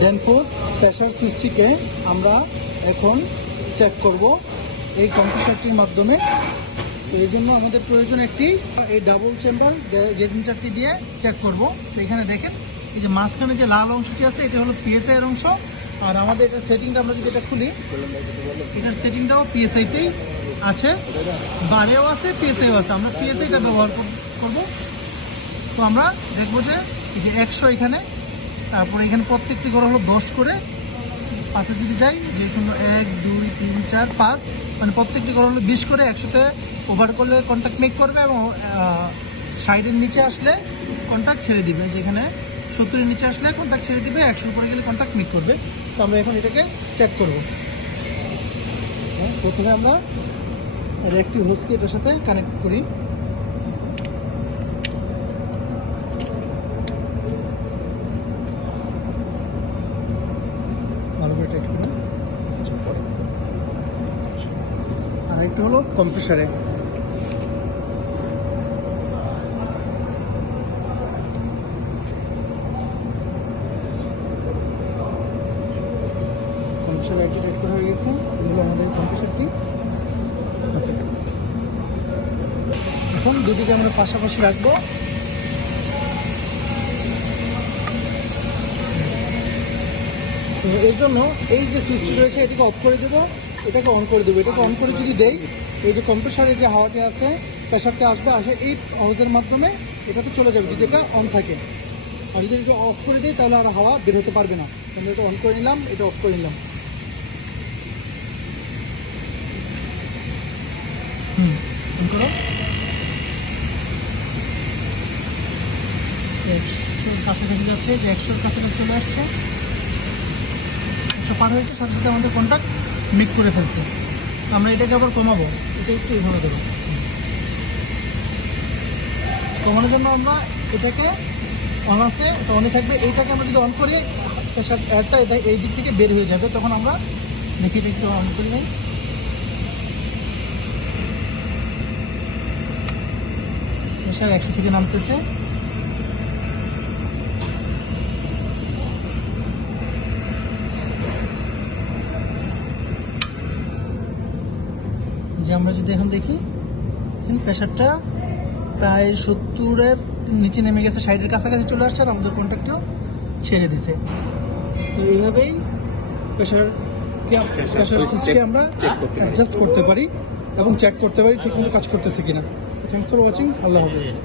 ড্যানফোর্স pressure সুইচটিকে আমরা এখন check করব এই কম্পিউটারটির মাধ্যমে। তো এই জন্য আমাদের প্রয়োজন একটি এই ডাবল চেম্বার গেজ মিটারটি দিয়ে চেক করব। তো এখানে দেখেন এই যে মাঝখানে যে লাল অংশটি আছে এটা হলো পিএসআই এর অংশ, আর আমাদের এটা সেটিংটা আমরা যদি এটা খুলি এটার সেটিংটাও পিএসআইতেই আছে, বারেও আছে পিএসআইও আছে। আমরা পিএসআইটা ব্যবহার করব। তো আমরা দেখবো যে এই যে 100 এখানে, তারপরে এখানে প্রত্যেকটি ঘর হলো 10 করে, পাশে যদি যাই যে 0 1 2 3 4 5 মানে প্রত্যেকটি ঘর হলো 20 করে। 100তে ওভার করলে কন্ট্যাক্ট মেক করবে এবং সাইডের নিচে আসলে কন্ট্যাক্ট ছেড়ে দিবে। যেখানে 70-এর নিচে আসলে কন্ট্যাক্ট ছেড়ে দিবে, 100 উপরে গেলে কন্ট্যাক্ট মেক করবে। তো আমরা এখন এটাকে চেক করব। প্রথমে আমরা একটি হোসকে এটার সাথে কানেক্ট করি। আর একটা হলো কম্প্রেসারে। কম্প্রেসার লাইটটি টাইট করা হয়ে গেছে। এগুলো আমাদের কম্প্রেসারটি। এখন দুটিকে আমরা পাশাপাশি রাখবো। তো এর জন্য এই যে সুইচটি রয়েছে এটাকে অফ করে দেবো, এটাকে অন করে দেবো। এটাকে অন করে যদি দেই এই যে কম্প্রেসারে যে হাওয়াটি আছে প্রেশারটা আসে এই হাউজের মাধ্যমে এটাতে চলে যাবে যদি এটা অন থাকে। আর যদি এটা অফ করে দিই তাহলে আর হাওয়া বের হতে পারবে না। আমরা এটা অন করে নিলাম, এটা অফ করে নিলাম। অন করো। 100-র কাছাকাছি যাচ্ছে, যে 100-র কাছাকাছি চলে আসছে। 100 পার হয়েছে, সাথে সাথে আমাদের কন্ট্যাক্ট মেক করে ফেলছে। আমরা এটাকে আবার কমাবো, এটা একটু এইভাবে দেবো। কমানোর জন্য আমরা এটাকে অন আছে, এটা অনে থাকবে। এইটাকে আমরা যদি অন করি প্রেশার এয়ারটা এটা এই দিক থেকে বের হয়ে যাবে। তখন আমরা দেখি এটা একটু অন করি নাই। প্রেশার 100 থেকে নামতেছে। যে আমরা যদি এখন দেখি প্রেশারটা প্রায় 70-এর নিচে নেমে গেছে, সাইডের কাছাকাছি চলে আসছে, আর আমাদের কন্ট্যাক্টও ছেড়ে দিছে। তো এইভাবেই প্রেশার সুইচকে আমরা অ্যাডজাস্ট করতে পারি এবং চেক করতে পারি ঠিকমতো কাজ করতেছে কিনা। Thanks for watching. আল্লাহ হাফেজ।